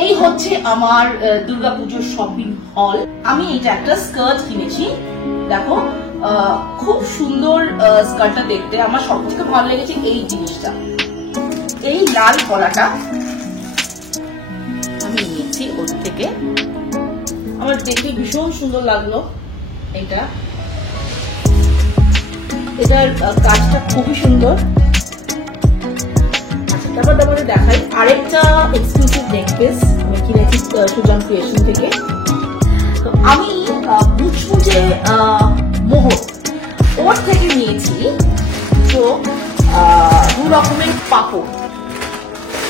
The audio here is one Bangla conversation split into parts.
এই হচ্ছে আমার দুর্গাপুজোর শপিং হল। আমি এটা একটা স্কার্ট কিনেছি, দেখো খুব সুন্দর স্কার্টটা দেখতে। আমার সবথেকে ভালো লেগেছে এই জিনিসটা, এই লাল গলাটা আমি নিয়েছি ওর থেকে, আমার দেখতে ভীষণ সুন্দর লাগলো। এটার কাজটা খুবই সুন্দর। তারপর তোমাদের দেখাই আরেকটা এক্সক্লুসিভ নেক পিস আমি কিনেছি সুজান ক্রিয়েশন থেকে। তো আমি মুচমুচে মোহর ওর থেকে নিয়েছি তো দু রকমের পাপড়,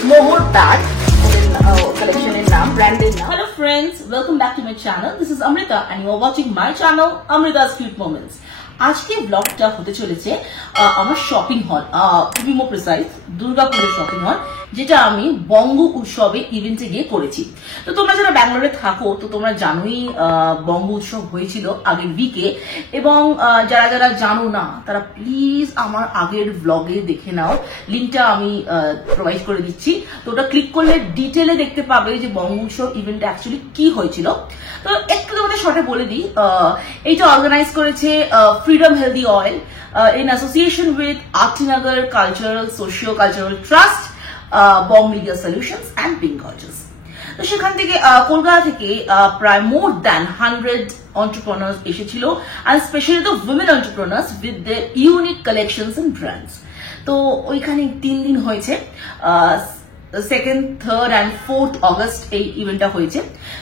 মোহর প্যাড collectionের নাম, ব্র্যান্ডের নাম। Hello friends, welcome back to my channel. This is Amrita and you are watching my channel Amrita's Cute Moments. আজকে ব্লগটা হতে চলেছে আমার শপিং হল, টু বি মোর প্রিসাইজ দুর্গাপুরের শপিং হল, যেটা আমি বঙ্গ উৎসবে ইভেন্টে গিয়ে করেছি। তো তোমরা যারা ব্যাঙ্গালোরে থাকো তো তোমরা জানোই বঙ্গ উৎসব হয়েছিল আগের উইকে, এবং যারা যারা জানো না তারা প্লিজ আমার আগের ব্লগে দেখে নাও, লিঙ্কটা আমি প্রোভাইড করে দিচ্ছি। তো ওটা ক্লিক করলে ডিটেলে দেখতে পাবে যে বঙ্গ উৎসব ইভেন্টে অ্যাকচুয়ালি কি হয়েছিল। তো একটু তোমাদের শর্টে বলে দিই, এইটা অর্গানাইজ করেছে freedom healthy oil in association with Artinagar Cultural Socio-Cultural Trust, Bomb Media Solutions and Pink Gorgeous. তো সেখান থেকে কলকাতা থেকে প্রায় মোর দ্যান 100 entrepreneurs এসেছিল, and especially the women entrepreneurs with their unique collections and brands. তো ওইখানে 3 দিন হয়েছে, 2nd, 3rd and 4th August এই ইভেন্টটা হয়েছে।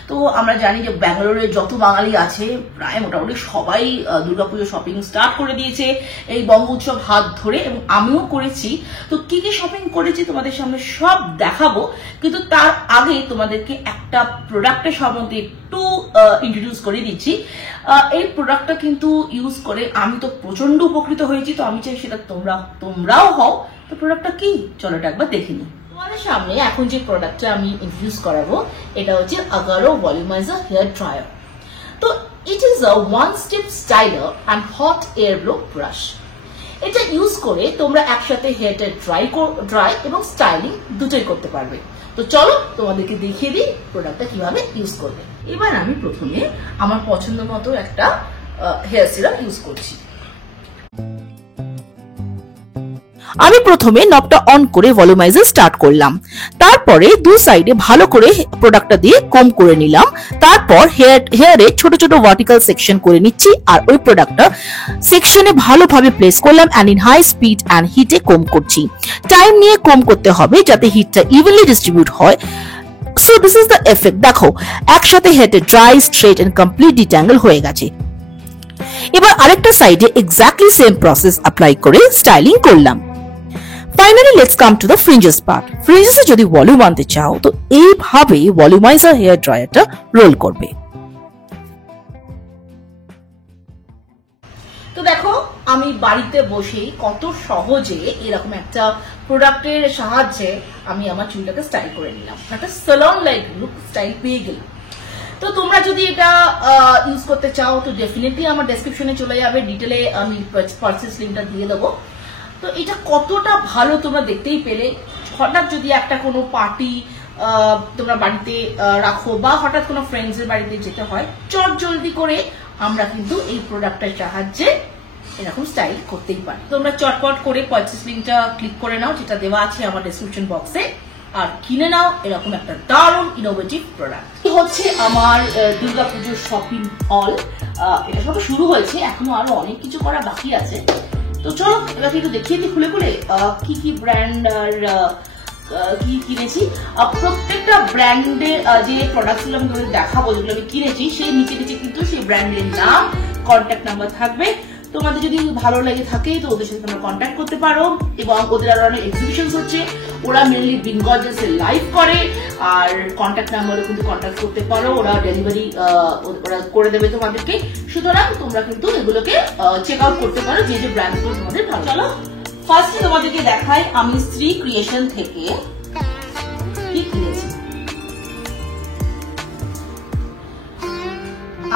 তো আমরা জানি যে ব্যাঙ্গালোরে যত বাঙালি আছে প্রায় মোটামুটি সবাই দুর্গাপুজো শপিং স্টার্ট করে দিয়েছে এই বঙ্গ উৎসব হাত ধরে, এবং আমিও করেছি। তো কি কি শপিং করেছি তোমাদের সামনে সব দেখাবো, কিন্তু তার আগে তোমাদেরকে একটা প্রোডাক্টের সম্বন্ধে একটু ইন্ট্রোডিউস করে দিচ্ছি। এই প্রোডাক্টটা কিন্তু ইউজ করে আমি তো প্রচন্ড উপকৃত হয়েছি, তো আমি চাই সেটা তোমরাও হও। তো প্রোডাক্টটা কি চলো এটা একবার দেখে নিই। তোমাদের সামনে এখন যে প্রোডাক্টটা আমি ইন্ট্রোডিউস করাবো এটা হচ্ছে আগারো ভলিউমাইজার হেয়ার ড্রায়ার। তো it is a one step styler and hot air blow brush. এটা ইউজ করে তোমরা একসাথে হেয়ারটা ড্রাই এবং স্টাইলিং দুটোই করতে পারবে। তো চলো তোমাদেরকে দেখিয়ে দিই প্রোডাক্টটা কিভাবে ইউজ করবে। এবার আমি প্রথমে আমার পছন্দ মতো একটা হেয়ার সিরাম ইউজ করছি। আমি প্রথমে নবটা অন করে ভলিউমাইজার স্টার্ট করলাম, তারপরে দু সাইডে ভালো করে প্রোডাক্টটা দিয়ে কম করে নিলাম, তারপর হেয়ারে ছোট ছোট ভার্টিক্যাল সেকশন করে নিচ্ছি, আর ওই প্রোডাক্টটা সেকশনে ভালোভাবে প্লেস করলাম and in high speed and হিটে কম করছি। টাইম নিয়ে কম করতে হবে যাতে হিটটা ইভেনলি ডিস্ট্রিবিউট হয়। So this is the effect, দেখো একসাথে হেয়ারটা ড্রাই, স্ট্রেট এন্ড কমপ্লিট ডিট্যাঙ্গল হয়ে গেছে। এবার আরেকটা সাইডে এক্স্যাক্টলি সেম প্রসেস অ্যাপ্লাই করে স্টাইলিং করলাম। Finally, let's come to the fringes part. Fringes এ যদি ভলিউম আনতে চাও তো এইভাবে ভলিউমাইজার হেয়ার ড্রায়ারটা রোল করবে। তো দেখো আমি বাড়িতে বসেই কত সহজে এরকম একটা প্রোডাক্টের সাহায্যে আমি আমার চুলটাকে স্টাইল করে নিলাম, একটা সালন লাইক লুক স্টাইল পেয়ে গেলাম। তো তোমরা যদি এটা ইউজ করতে চাও তো ডেফিনেটলি আমার ডেসক্রিপশনে চলে যাবে, ডিটেলে আমি পারচেজ লিঙ্কটা দিয়ে দেবো। তো এটা কতটা ভালো তোমরা দেখতেই পেলে। হঠাৎ যদি একটা কোনো পার্টি তোমরা বাড়িতে রাখো বা হঠাৎ কোনো ফ্রেন্ডসের বাড়িতে যেতে হয়, চট জলদি করে আমরা কিন্তু এই প্রোডাক্টটার সাহায্যে এরকম স্টাইল করতেই পারি। তোমরা চটপট করে পারচেজ লিঙ্কটা ক্লিক করে নাও, যেটা দেওয়া আছে আমার ডেসক্রিপশন বক্সে, আর কিনে নাও এরকম একটা দারুণ ইনোভেটিভ প্রোডাক্ট। এই হচ্ছে আমার দুর্গাপুজোর শপিং হল। এটা সব শুরু হয়েছে, এখনো আরো অনেক কিছু করা বাকি আছে। তো চলো এবার একটু দেখিয়ে দিই খুলে খুলে কি কি ব্র্যান্ড আর কি কিনেছি। প্রত্যেকটা ব্র্যান্ডের যে প্রোডাক্টগুলো আমি তোমাদের দেখাবো, যেগুলো আমি কিনেছি সেই নিচে নিচে কিন্তু সেই ব্র্যান্ডের নাম, কন্ট্যাক্ট নাম্বার থাকবে। তোমাদের যদি ভালো লেগে থাকে তো ওদের সাথে তোমরা কন্ট্যাক্ট করতে পারো, এবং ওদের আরো অনেক এক্সিবিশন হচ্ছে, ওরা মেনলি পিঙ্ক গর্জিয়াসে লাইভ করে, আর কন্ট্যাক্ট নাম্বারে কিন্তু কন্ট্যাক্ট করতে পারো, ওরা ডেলিভারি ওরা করে দেবে তোমাদেরকে। সুতরাং তোমরা কিন্তু এগুলোকে চেক আউট করতে পারো যে যে ব্র্যান্ডগুলো তোমাদের ভালো। চলো ফার্স্টে তোমাদেরকে দেখাই আমি শ্রী ক্রিয়েশন থেকে কি কিনেছি।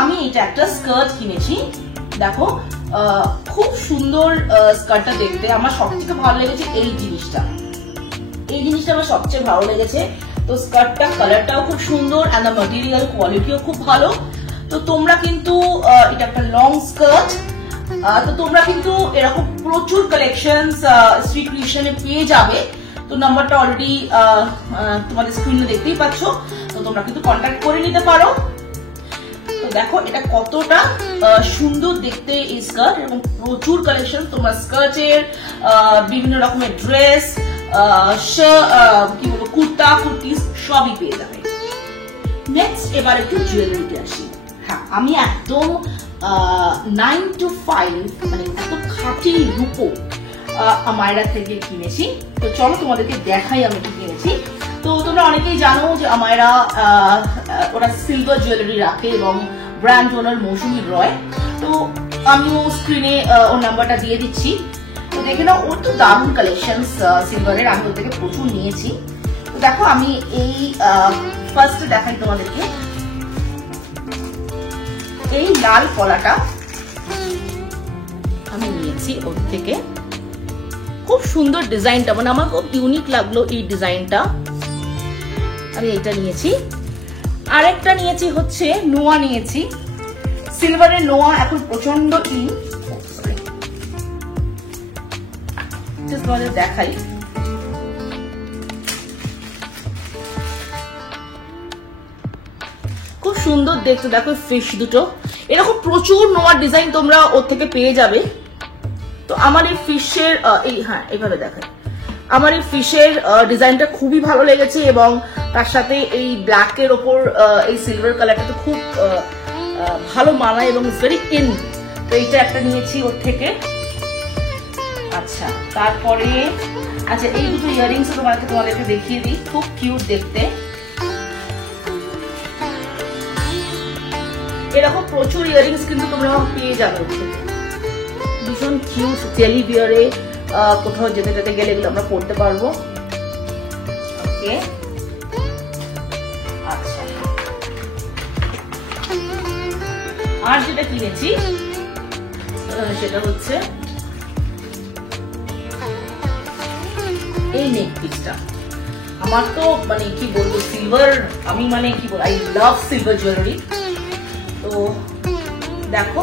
আমি এটা একটা স্কার্ট কিনেছি, দেখো খুব সুন্দর স্কার্টটা দেখতে। আমার সবথেকে ভালো লেগেছে এই জিনিসটা, আমার সবচেয়ে ভালো লেগেছে। তো স্কার্টটা কালারটাও খুব সুন্দর এন্ড দ্য ম্যাটেরিয়াল কোয়ালিটিও খুব ভালো। তো তোমরা কিন্তু এটা একটা লং স্কার্ট, তো তোমরা কিন্তু এরকম প্রচুর কালেকশনস শ্রী ক্রিয়েশনে পেয়ে যাবে। তো নাম্বারটা অলরেডি তোমাদের স্ক্রিনে দেখতেই পাচ্ছ, তো তোমরা কিন্তু কন্ট্যাক্ট করে নিতে পারো। তো দেখো এটা কতটা সুন্দর দেখতে এই স্কার্ট, এবং প্রচুর কালেকশন তোমরা স্কার্টের, বিভিন্ন রকমের ড্রেস, কি বলবো, কুর্তা কুর্তি সবই পেয়ে যাবে। নেক্সট এবার একটু জুয়েলারিতে আসি। হ্যাঁ, আমি একদম 9 to 5 মানে একদম খাঁটি রূপো আমায়রা থেকে কিনেছি। তো চলো তোমাদেরকে দেখাই আমি কি কিনেছি। তো তোমরা অনেকেই জানো যে আমায়রা ওরা সিলভার জুয়েলারি রাখে এবং ব্র্যান্ড ওনার মৌসুমী রয়। তো আমিও স্ক্রিনে ওর নাম্বারটা দিয়ে দিচ্ছি, তো দেখে নাও। ওর তো দারুণ কালেকশন সিলভারের, আমি ওর থেকে প্রচুর নিয়েছি। তো দেখো আমি এই ফার্স্ট দেখাই তোমাদেরকে, এই লাল কলাটা আমি নিয়েছি ওর থেকে। খুব সুন্দর ডিজাইনটা, মানে আমার খুব ইউনিক লাগলো এই ডিজাইনটা, আমি এইটা নিয়েছি। আরেকটা নিয়েছি হচ্ছে নোয়া নিয়েছি, সিলভারের নোয়া এখন প্রচন্ড ইন। দেখাই, খুব সুন্দর দেখতে, দেখো ফিশ দুটো, এরকম প্রচুর নোয়ার ডিজাইন তোমরা ওর থেকে পেয়ে যাবে। তো আমার এই ফিশের এই, হ্যাঁ এইভাবে দেখায়, আমার এই ফিশের ডিজাইনটা খুবই ভালো লেগেছে, এবং তার সাথে এই ব্ল্যাক এর ওপর এই সিলভার কালারটা তো খুব ভালো মানায় এবং ভেরি ইন। তো এইটা একটা নিয়েছি ওর থেকে। আচ্ছা, তারপরে আচ্ছা এই দুটো ইয়াররিংস তোমাদেরকে দেখিয়ে দিই, খুব কিউট দেখতে। এরকম প্রচুর ইয়াররিংস কিন্তু তোমরা পেয়ে যাবে ওর থেকে, ভীষণ কিউট। ডেলি বিয়ারে কোথাও যেতে যেতে গেলে এগুলো আমরা পড়তে পারবো। ওকে, আচ্ছা, আর যেটা কিনেছি সেটা হচ্ছে এই নেক পিসটা। আমার তো মানে কি বলবো, সিলভার, আমি মানে কি বলবো, আই লাভ সিলভার জুয়েলারি। তো দেখো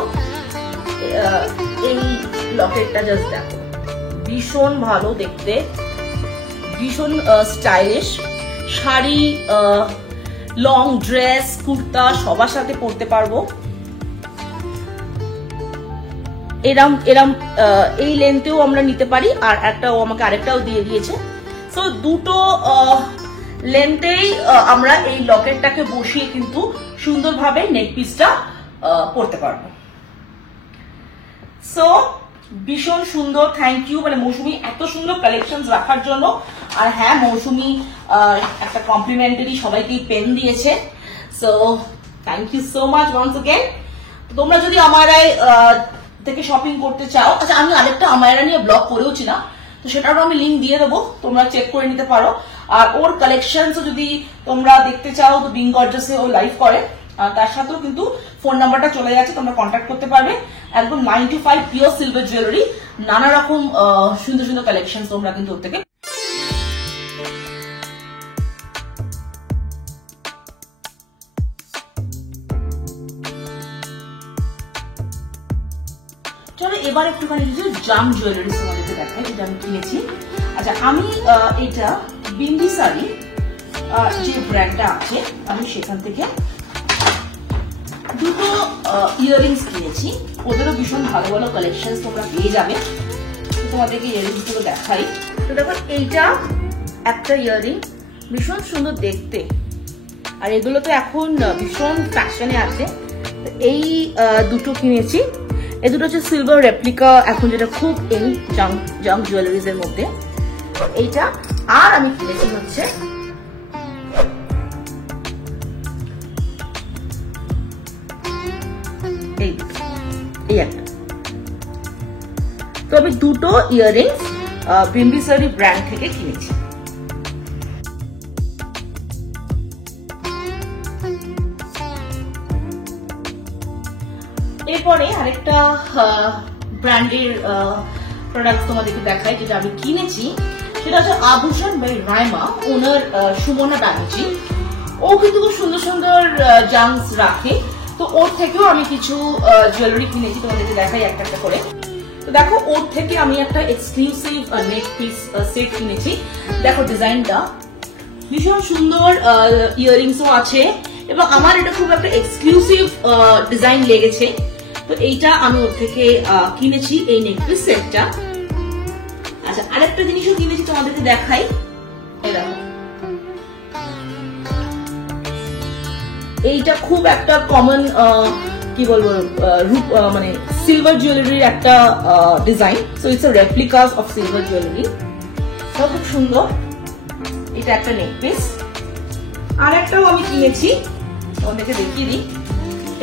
এই লকেটটা জাস্ট দেখো, ভীষণ ভালো দেখতে, ভীষণ stylish. Sari, long dress, kurta সবার সাথে পরতে পারবো। এরম এরম এই লেন্থেও আমরা নিতে পারি, আর একটাও আমাকে আরেকটাও দিয়ে দিয়েছে। সো দুটো লেন্থেই আমরা এই লকেটটাকে বসিয়ে কিন্তু সুন্দরভাবে নেক পিসটা পরতে পারবো। সো ভীষণ সুন্দর, থ্যাংক ইউ মানে মৌসুমী এত সুন্দর কালেকশন রাখার জন্য। আর হ্যাঁ, মৌসুমী একটা কমপ্লিমেন্টারি সবাইকে পেন দিয়েছে। So thank you so much once again. তোমরা যদি আমায়রায় থেকে শপিং করতে চাও, আচ্ছা আমি আরেকটা আমায়রা নিয়ে ব্লগ করেওছি না, তো সেটারও আমি লিঙ্ক দিয়ে দেবো, তোমরা চেক করে নিতে পারো। আর ওর কালেকশনস যদি তোমরা দেখতে চাও, তো বিং গর্জাসে ও লাইভ করে, তার সাথেও কিন্তু ফোন নাম্বারটা চলে গেছে, তোমরা কন্ট্যাক্ট করতে পারবে। একদম 9 to 5 পিওর সিলভার জুয়েলারি, নানা রকম সুন্দর সুন্দর কালেকশন তোমরা কিন্তু ওর থেকে। চলো এবার একটুখানি কিছু জাম জুয়েলারি তোমাদেরকে দেখাই, যেটা আমি কিনেছি। আচ্ছা, আমি এটা বিন্দিসারি যে ব্র্যান্ডটা আছে, আমি সেখান থেকে দুটো ইয়াররিংস কিনেছি। ওদেরও ভীষণ ভালো ভালো কালেকশন তোমরা পেয়ে যাবে। তোমাদেরকে ইয়াররিংস গুলো দেখাই। তো দেখো, এইটা একটা ইয়াররিং, ভীষণ সুন্দর দেখতে, আর এগুলো তো এখন ভীষণ ফ্যাশনে আছে। এই দুটো কিনেছি, এই দুটো হচ্ছে সিলভার রেপ্লিকা, এখন যেটা খুব ইন জাঙ্ক জুয়েলারিজ এর মধ্যে এইটা। আর আমি কিনেছি হচ্ছে এই একটা। তো আমি দুটো ইয়াররিংস বিম্বিসারি ব্র্যান্ড থেকে কিনেছি। এরপরে আরেকটা ব্র্যান্ডের প্রোডাক্ট তোমাদেরকে দেখাই, যেটা আমি কিনেছি। সেটা হচ্ছে আভূষণ বাই রাইমা, ওনার সুমনা ব্যানার্জি। ও কিন্তু খুব সুন্দর সুন্দর জামস রাখে, তো ওর থেকেও আমি কিছু জুয়েলারি কিনেছি, তোমাদেরকে দেখাই একটা একটা করে। তো দেখো ওর থেকে আমি একটা এক্সক্লুসিভ নেক পিস সেট কিনেছি। দেখো ডিজাইনটা ভীষণ সুন্দর, ইয়াররিংসও আছে এবং আমার এটা খুব একটা এক্সক্লুসিভ ডিজাইন লেগেছে। তো এইটা আমি ওর থেকে কিনেছি, এই নেক পিস সেটটা। আচ্ছা, আরেকটা জিনিসও কিনেছি, তোমাদেরকে দেখাই। এই দেখো, এইটা খুব একটা কমন কি বলবো রূপ, মানে সিলভার জুয়েলারির একটা design. So it's a replicas of silver jewellery, খুব সুন্দর। এটা একটা নেক পিস। আর একটাও আমি কিনেছি, তোমাদেরকে দেখিয়ে দিই।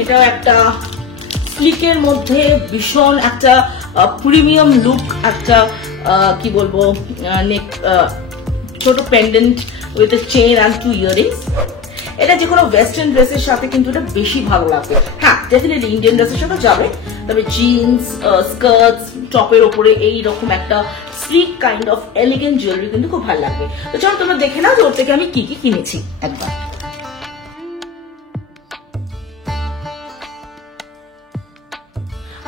এটাও একটা স্লিকের মধ্যে ভীষণ একটা প্রিমিয়াম লুক, একটা কি বলবো নেক, ছোট pendant with a chain and 2 earrings. এটা যে কোনো ওয়েস্টার্ন ড্রেসের সাথে কিন্তু এটা বেশি ভালো লাগবে। হ্যাঁ, ডেফিনেটলি ইন্ডিয়ান ড্রেসের সাথে যাবে, তবে জিন্স, স্কার্টস, টপের ওপরে এইরকম একটা slick kind of elegant jewellery কিন্তু খুব ভালো লাগবে। তো চলো তোমরা দেখে নাও যে ওর থেকে আমি কি কি কিনেছি একবার।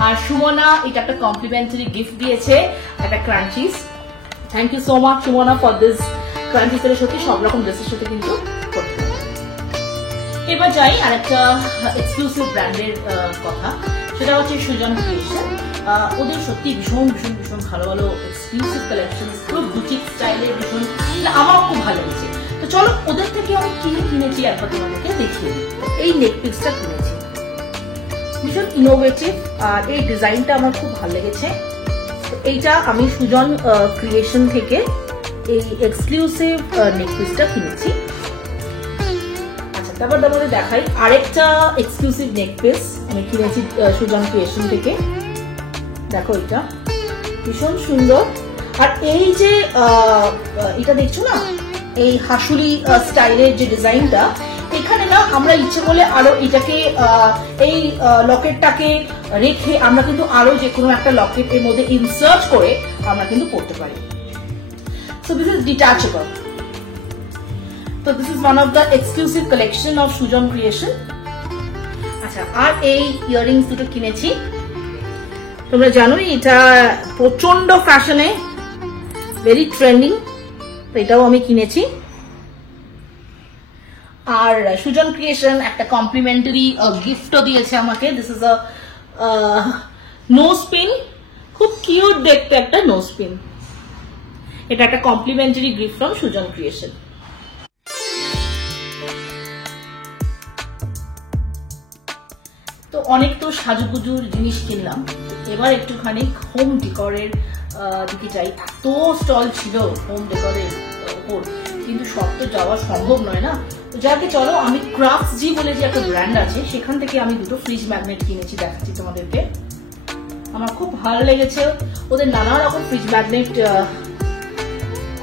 আর সুমনা এটা একটা কমপ্লিমেন্টারি গিফট দিয়েছে, একটা crunchies. Thank you so much Sumana for this crunchies. এর সত্যি সব রকম ড্রেসের সাথে কিন্তু করতে হবে। এবার যাই আরেকটা এক্সক্লুসিভ ব্র্যান্ডের কথা, সেটা হচ্ছে সুজন ক্রিয়েশন। ওদের সত্যি ভীষণ ভীষণ ভীষণ ভালো ভালো এক্সক্লুসিভ কালেকশন, খুব বুটিক স্টাইলের, ভীষণ আমার খুব ভালো লেগেছে। তো চলো ওদের থেকে আমি কি কিনেছি একবার তোমাদেরকে দেখিয়ে দিই। এই নেক পিসটা কিনেছি, ভীষণ ইনোভেটিভ, আর এই ডিজাইনটা আমার খুব ভালো লেগেছে। তো এইটা আমি সুজন ক্রিয়েশন থেকে এই এক্সক্লুসিভ নেক পিসটা কিনেছি। আচ্ছা, তারপর তোমাদের দেখাই আরেকটা এক্সক্লুসিভ নেক পিস আমি কিনেছি সুজন ক্রিয়েশন থেকে। দেখো এটা ভীষণ সুন্দর। আর এই যে এটা দেখছো না, এই হাসুলি স্টাইলের যে ডিজাইনটা, এখানে না আমরা ইচ্ছে করলে আরো এটাকে এই লকেটটাকে রেখে আমরা কিন্তু আরো যে কোনো একটা লকেট এর মধ্যে ইনসার্ট করে আমরা কিন্তু পড়তে পারি। So this is detachable. তো this is one of the exclusive collection of Sujan creation. আচ্ছা, আর এই ইয়াররিংস দুটো কিনেছি। তোমরা জানোই এটা প্রচন্ড ফ্যাশনে, ভেরি ট্রেন্ডিং, তো এটাও আমি কিনেছি। আর সুজন ক্রিয়েশন একটা কমপ্লিমেন্টারি গিফটও দিয়েছে আমাকে। This is a nose pin, খুব কিউট দেখতে একটা নোজ পিন। এটা একটা complimentary gift from Sujan Creation. তো অনেক তো সাজুগুজুর জিনিস কিনলাম, এবার একটুখানি হোম ডেকোরের দিকে যাই। এত স্টল ছিল হোম ডেকোরের উপর, কিন্তু সব তো যাওয়া সম্ভব নয় না। তো যাকে চলো আমি ক্রাফটস জি বলে যে একটা ব্র্যান্ড আছে, সেখান থেকে আমি দুটো ফ্রিজ ম্যাগনেট কিনেছি, দেখাচ্ছি তোমাদেরকে। আমার খুব ভালো লেগেছে, ওদের নানা রকম ফ্রিজ ম্যাগনেট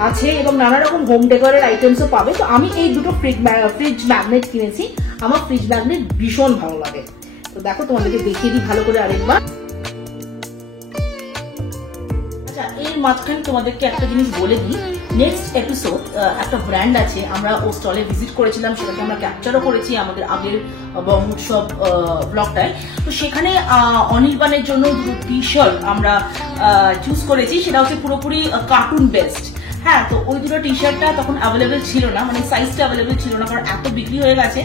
আছে এবং নানা রকম হোম ডেকোরের আইটেমসও পাবে। তো আমি এই দুটো ফ্রিজ ম্যাগনেট কিনেছি, আমার ফ্রিজ ম্যাগনেট ভীষণ ভালো লাগে। তো দেখো তোমাদেরকে দেখিয়ে দিই ভালো করে আরেকবার। আচ্ছা, এর মাঝখানে তোমাদেরকে একটা জিনিস বলে দিই, নেক্সট এপিসোড একটা ব্র্যান্ড আছে, আমরা ও স্টলে ভিজিট করেছিলাম, সেটাকে আমরা ক্যাপচারও করেছি আমাদের আগের বঙ্গ উৎসব ব্লগটায়। তো সেখানে অনির্বাণের জন্য দুটো টি শার্ট আমরা চুজ করেছি, সেটা হচ্ছে পুরোপুরি কার্টুন বেস্ট। হ্যাঁ, তো ওই দুটো টি শার্টটা তখন অ্যাভেলেবেল ছিল না, মানে সাইজটা অ্যাভেলেবেল ছিল না, কারণ এত বিক্রি হয়ে গেছে।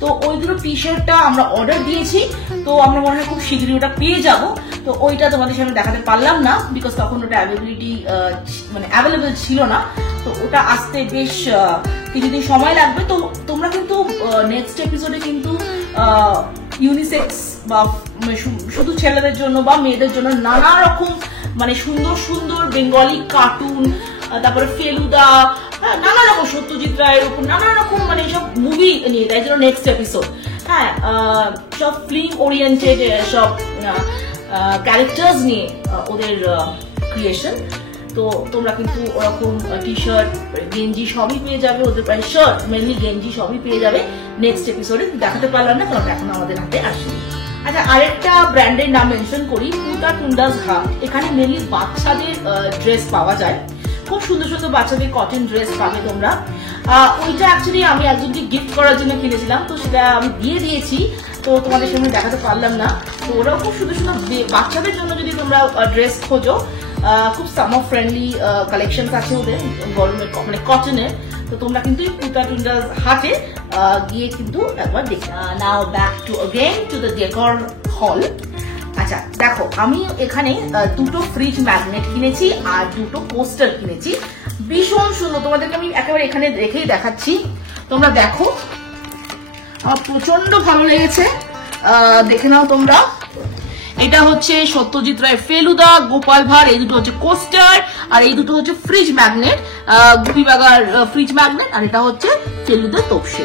তো ওই দুটো টি শার্টটা আমরা অর্ডার দিয়েছি, তো আমরা মনে হয় খুব শীঘ্রই ওটা পেয়ে যাব। তো ওইটা তোমাদের সামনে দেখাতে পারলাম না, বিকজ তখন ওটা অ্যাভেলেবেল ছিল না। তো ওটা আসতে বেশ কিছুদিন সময় লাগবে। তো তোমরা কিন্তু নেক্সট এপিসোডে কিন্তু ইউনিসেক্স বা শুধু ছেলেদের জন্য বা মেয়েদের জন্য নানা রকম মানে সুন্দর সুন্দর বেঙ্গলি কার্টুন, তারপরে ফেলুদা, নানা রকম সত্যজিৎ রায়ের উপর নানা রকম মানে সব মুভি নিয়ে, তাই জন্য নেক্সট এপিসোড। হ্যাঁ, সব ফিল্ম ওরিয়েন্টেড সব ক্যারেক্টার্স নিয়ে ওদের ক্রিয়েশন। তো তোমরা কিন্তু ওরকম টি শার্ট, গেঞ্জি সবই পেয়ে যাবে, ওদের প্রায় শার্ট মেনলি গেঞ্জি সবই পেয়ে যাবে নেক্সট এপিসোডে। দেখাতে পারলাম না কারণ এখন আমাদের হাতে আসেনি। আচ্ছা, আরেকটা ব্র্যান্ডের নাম মেনশন করি, পুতা টুন্ডাস হাট। এখানে মেনলি বাচ্চাদের ড্রেস পাওয়া যায়, খুব সুন্দর সুন্দর বাচ্চাদের কটন ড্রেস পাবে তোমরা। ওইটা অ্যাকচুয়ালি আমি একজনকে গিফট করার জন্য কিনেছিলাম, তো সেটা আমি দিয়ে দিয়েছি, তো তোমাদের সামনে দেখাতে পারলাম না। তো ওরাও খুব সুন্দর সুন্দর বাচ্চাদের জন্য যদি তোমরা ড্রেস খোঁজো, খুব সামার ফ্রেন্ডলি কালেকশন আছে ওদের গরমের, মানে কটনের। তো তোমরা কিন্তু পুতা টুন্ডাস হাটে গিয়ে কিন্তু একবার দেখো। Now back to again to the decor hall. আচ্ছা দেখো, আমি এখানে দুটো ফ্রিজ ম্যাগনেট কিনেছি আর দুটো পোস্টার কিনেছি, ভীষণ সুন্দর। তোমাদেরকে আমি একেবারে এখানে রেখেই দেখাচ্ছি, তোমরা দেখো। আমার প্রচন্ড ভালো লেগেছে, দেখে নাও তোমরা। এটা হচ্ছে সত্যজিৎ রায় ফেলুদা, গোপাল ভাঁড়, এই দুটো হচ্ছে কোস্টার, আর এই দুটো হচ্ছে ফ্রিজ ম্যাগনেট, গুপিবাগার ফ্রিজ ম্যাগনেট, আর এটা হচ্ছে ফেলুদা তোপসে।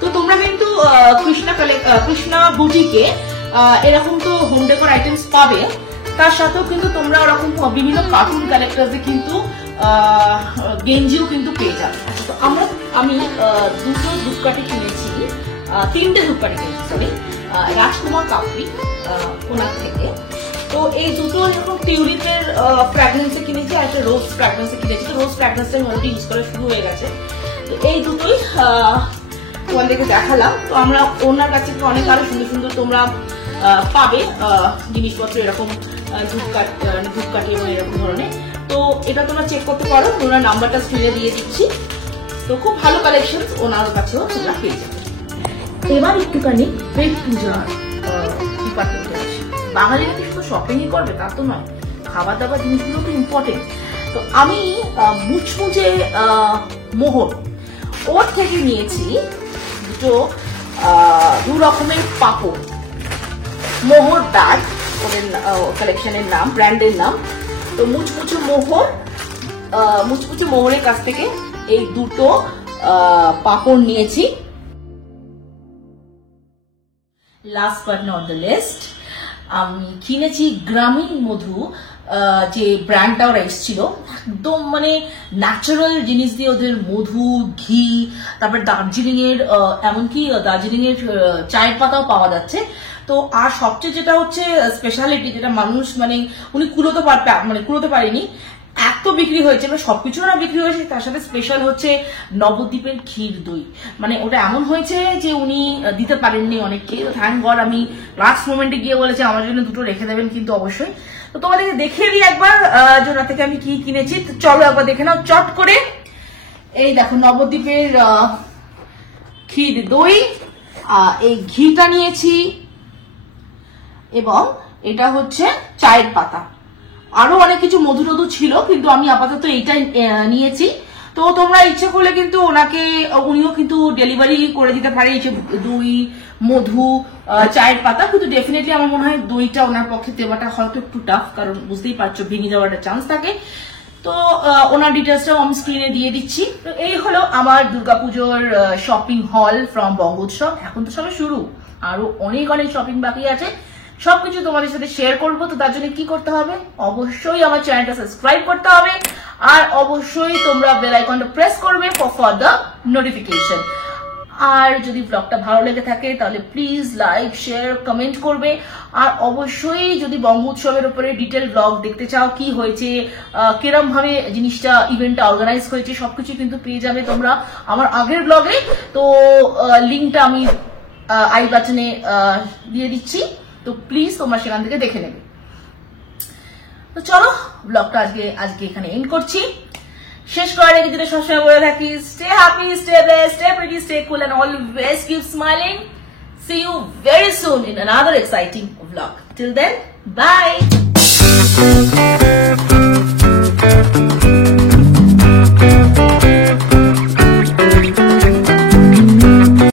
তো তোমরা কিন্তু কৃষ্ণা বুটিকে এরকম তো হোম ডেকোর আইটেমস পাবে, তার সাথেও কিন্তু তোমরা ওরকম বিভিন্ন কার্টুন ক্যারেক্টার্সে কিন্তু গেঞ্জিও কিন্তু পেয়ে যাবে। তো আমি দুটো ধূপকাঠি কিনেছি, তিনটে ধূপকাঠি কিনেছি, সরি, রাজকুমার কাপড়ি ওনার থেকে। তো এই দুটো এরকম টিউলিপের ফ্র্যাগরেন্সে কিনেছি, আর একটা রোজ ফ্র্যাগরেন্সে কিনেছি। তো রোজ ফ্র্যাগরেন্সটা অলরেডি ইউজ করা শুরু হয়ে গেছে। তো এই দুটোই তোমাদেরকে দেখালাম। তো আমরা ওনার কাছে অনেক আরো সুন্দর সুন্দর তোমরা পাবে জিনিসপত্র, এরকম ধূপকাঠি এবং এরকম ধরনের। তো এটা তোমরা চেক করতে পারো, ওনার নাম্বারটা স্ক্রিনে দিয়ে দিচ্ছি। তো খুব ভালো কালেকশন ওনার কাছেও তোমরা পেয়ে যাবে। এবার একটুখানি পেট পূজার ডিপার্টমেন্টে আসি। বাঙালিরা কি শুধু শপিংই করবে তা তো নয়, খাবার দাবার জিনিসগুলো তো ইম্পর্টেন্ট। তো আমি মুচমুচে মোহর, ওর থেকে নিয়েছি দুটো দু রকমের পাপড়, মোহর ব্যাগ ওদের কালেকশনের নাম, ব্র্যান্ডের নাম। তো মুচমুচে মোহরের কাছ থেকে এই দুটো পাপড় নিয়েছি। Last but not the least, আমি কিনেছি গ্রামীণ মধু, যে ব্র্যান্ডটা ওরা এসেছিল, একদম মানে ন্যাচারাল জিনিস দিয়ে ওদের মধু, ঘি, তারপর দার্জিলিং এর, এমনকি দার্জিলিং এর চায়ের পাতাও পাওয়া যাচ্ছে। তো আর সবচেয়ে যেটা হচ্ছে স্পেশালিটি, যেটা মানুষ মানে উনি কুলোতে পারেনি, এত বিক্রি হয়েছে, সবকিছু না বিক্রি হয়েছে, তার সাথে স্পেশাল হচ্ছে নবদ্বীপের ক্ষীর দই। মানে ওটা এমন হয়েছে যে উনি দিতে পারেননি অনেককে। থ্যাংক গড আমি লাস্ট মোমেন্টে গিয়ে বলেছি আমার জন্য দুটো রেখে দেবেন কিন্তু অবশ্যই। তো তোমাদেরকে দেখিয়ে দিই একবার যে ওনার থেকে আমি কি কিনেছি। তো চলো একবার দেখে নাও চট করে। এই দেখো নবদ্বীপের ক্ষীর দই, এই ঘিটা নিয়েছি, এবং এটা হচ্ছে চায়ের পাতা। আরো অনেক কিছু মধু টধু ছিল, কিন্তু আমি আপাতত এইটাই নিয়েছি। তো তোমরা ইচ্ছে করলে কিন্তু উনিও কিন্তু ডেলিভারি করে দিতে পারে, দই, মধু, চায়ের পাতা। কিন্তু ডেফিনেটলি আমার মনে হয় দইটা ওনার পক্ষে দেওয়াটা হয়তো একটু টাফ, কারণ বুঝতেই পারছো ভেঙে যাওয়ার একটা চান্স থাকে। তো ওনার ডিটেলসটাও আমি স্ক্রিনে দিয়ে দিচ্ছি। তো এই হলো আমার দুর্গাপুজোর শপিং হল ফ্রম বঙ্গোৎসব। এখন তো সবে শুরু, আরো অনেক অনেক শপিং বাকি আছে, সবকিছু তোমাদের সাথে শেয়ার করবো। তো তার জন্য কি করতে হবে, অবশ্যই আমার চ্যানেলটা সাবস্ক্রাইব করতে হবে, আর অবশ্যই তোমরা বেল আইকনটা প্রেস করবে ফর ফার্দার নোটিফিকেশন। আর যদি ব্লগটা ভালো লেগে থাকে তাহলে প্লিজ লাইক, শেয়ার, কমেন্ট করবে। আর অবশ্যই যদি বঙ্গোৎসবের উপরে ডিটেল ব্লগ দেখতে চাও, কি হয়েছে, কিরম ভাবে জিনিসটা ইভেন্টটা অর্গানাইজ হয়েছে, সবকিছু কিন্তু পেয়ে যাবে তোমরা আমার আগের ব্লগে। তো লিঙ্কটা আমি আই বাটনে দিয়ে দিচ্ছি, তো প্লিজ তোমরা সেখান থেকে দেখে নেবে। তো চলো ব্লগটা আজকে এখানে এন্ড করছি। শেষ করার আগে যেটা সবসময় বলে থাকি, stay happy, stay best, stay pretty, stay cool, and always keep smiling. See you very soon in another exciting vlog. Till then, bye.